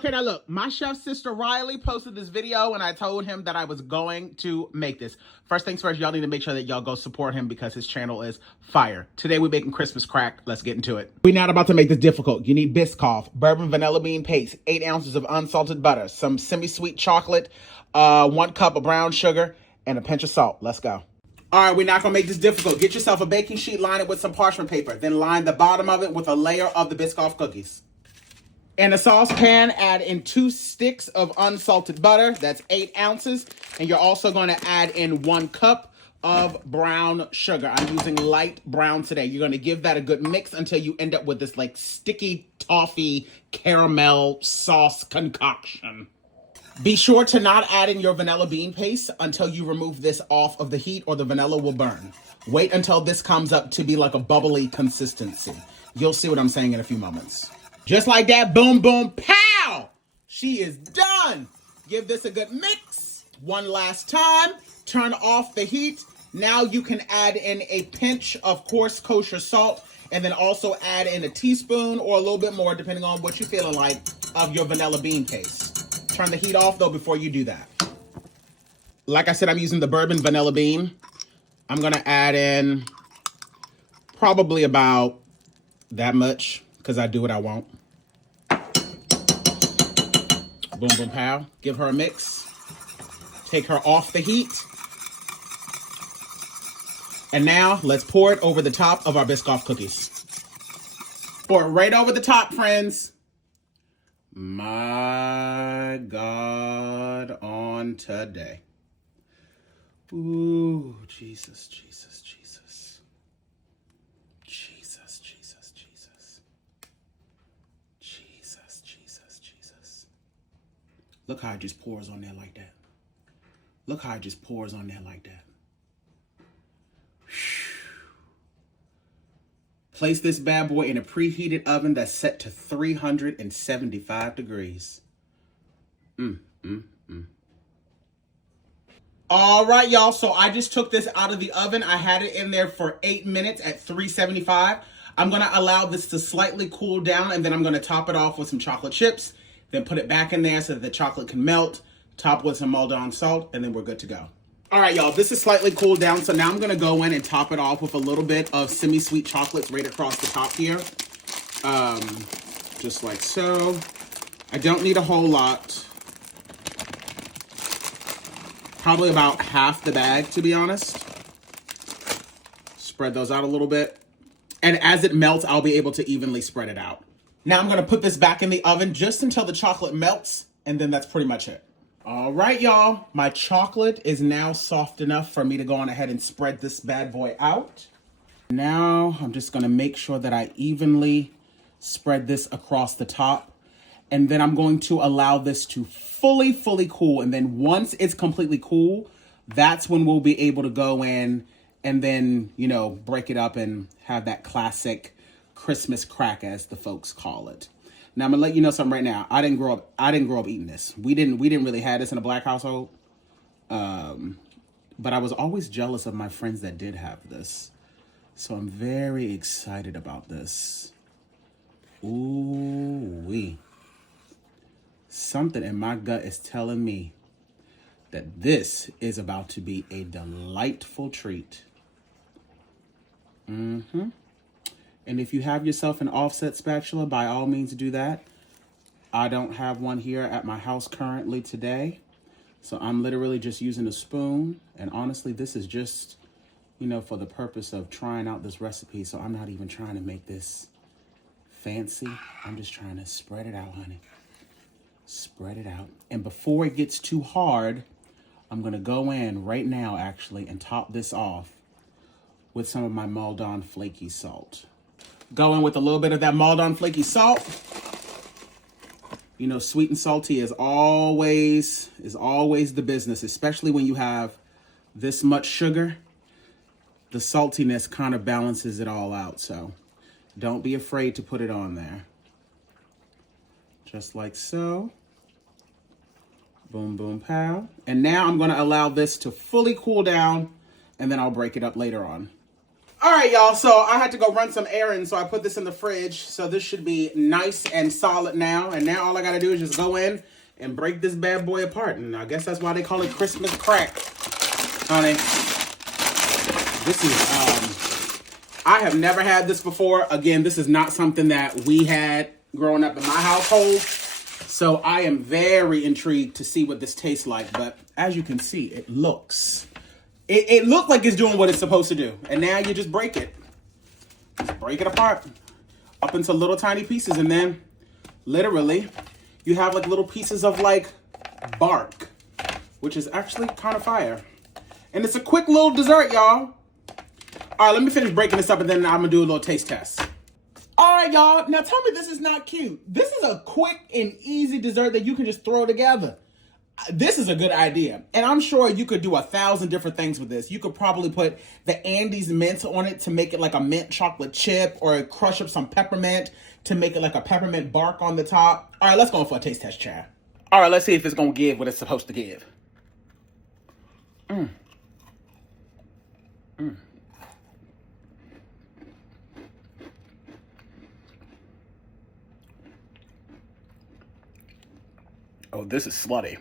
Okay, now look, my chef sister Riley posted this video and I told him that I was going to make this. First things first, y'all need to make sure that y'all go support him because his channel is fire. Today we're making Christmas crack. Let's get into it. We're not about to make this difficult. You need Biscoff, bourbon vanilla bean paste, 8 ounces of unsalted butter, some semi-sweet chocolate, 1 cup of brown sugar, and a pinch of salt. Let's go. All right, we're not gonna make this difficult. Get yourself a baking sheet, line it with some parchment paper, then line the bottom of it with a layer of the Biscoff cookies. In a saucepan, add in 2 sticks of unsalted butter. That's 8 ounces. And you're also going to add in 1 cup of brown sugar. I'm using light brown today. You're going to give that a good mix until you end up with this like sticky toffee caramel sauce concoction. Be sure to not add in your vanilla bean paste until you remove this off of the heat or the vanilla will burn. Wait until this comes up to be like a bubbly consistency. You'll see what I'm saying in a few moments. Just like that, boom, boom, pow! She is done. Give this a good mix. One last time. Turn off the heat. Now you can add in a pinch of coarse kosher salt and then also add in a teaspoon or a little bit more, depending on what you're feeling like, of your vanilla bean paste. Turn the heat off, though, before you do that. Like I said, I'm using the bourbon vanilla bean. I'm going to add in probably about that much because I do what I want. Boom, boom, pow. Give her a mix. Take her off the heat. And now let's pour it over the top of our Biscoff cookies. Pour it right over the top, friends. My God, on today. Ooh, Jesus, Jesus, Jesus. Jesus, Jesus, Jesus. Jesus, Jesus, Jesus. Look how it just pours on there like that. Look how it just pours on there like that. Place this bad boy in a preheated oven that's set to 375 degrees. All right, y'all. So I just took this out of the oven. I had it in there for 8 minutes at 375. I'm going to allow this to slightly cool down, and then I'm going to top it off with some chocolate chips. Then put it back in there so that the chocolate can melt. Top with some Maldon salt, and then we're good to go. All right, y'all, this is slightly cooled down, so now I'm going to go in and top it off with a little bit of semi-sweet chocolates right across the top here. Just like so. I don't need a whole lot. Probably about half the bag, to be honest. Spread those out a little bit. And as it melts, I'll be able to evenly spread it out. Now I'm going to put this back in the oven just until the chocolate melts, and then that's pretty much it. All right, y'all. My chocolate is now soft enough for me to go on ahead and spread this bad boy out. Now I'm just going to make sure that I evenly spread this across the top. And then I'm going to allow this to fully cool. And then once it's completely cool, that's when we'll be able to go in and then, you know, break it up and have that classic Christmas crack, as the folks call it. Now I'm gonna let you know something right now. I didn't grow up eating this. We didn't really have this in a black household. But I was always jealous of my friends that did have this. So I'm very excited about this. Ooh-wee. Something in my gut is telling me that this is about to be a delightful treat. And if you have yourself an offset spatula, by all means do that. I don't have one here at my house currently today. So I'm literally just using a spoon. And honestly, this is just, you know, for the purpose of trying out this recipe. So I'm not even trying to make this fancy. I'm just trying to spread it out, honey. Spread it out. And before it gets too hard, I'm going to go in right now, actually, and top this off with some of my Maldon flaky salt. Go in with a little bit of that Maldon flaky salt. You know, sweet and salty is always the business, especially when you have this much sugar. The saltiness kind of balances it all out, so don't be afraid to put it on there. Just like so. Boom, boom, pow. And now I'm going to allow this to fully cool down, and then I'll break it up later on. All right, y'all. So I had to go run some errands, so I put this in the fridge. So this should be nice and solid now. And now all I got to do is just go in and break this bad boy apart. And I guess that's why they call it Christmas crack, honey. This is, I have never had this before. Again, this is not something that we had growing up in my household. So I am very intrigued to see what this tastes like. But as you can see, it looks... It looked like it's doing what it's supposed to do. And now you just break it. Just break it apart. Up into little tiny pieces. And then, literally, you have like little pieces of like bark. Which is actually kind of fire. And it's a quick little dessert, y'all. All right, let me finish breaking this up and then I'm going to do a little taste test. All right, y'all. Now tell me this is not cute. This is a quick and easy dessert that you can just throw together. This is a good idea. And I'm sure you could do 1,000 different things with this. You could probably put the Andes mint on it to make it like a mint chocolate chip, or crush up some peppermint to make it like a peppermint bark on the top. All right, let's go for a taste test, Chad. All right, let's see if it's going to give what it's supposed to give. Oh, this is slutty.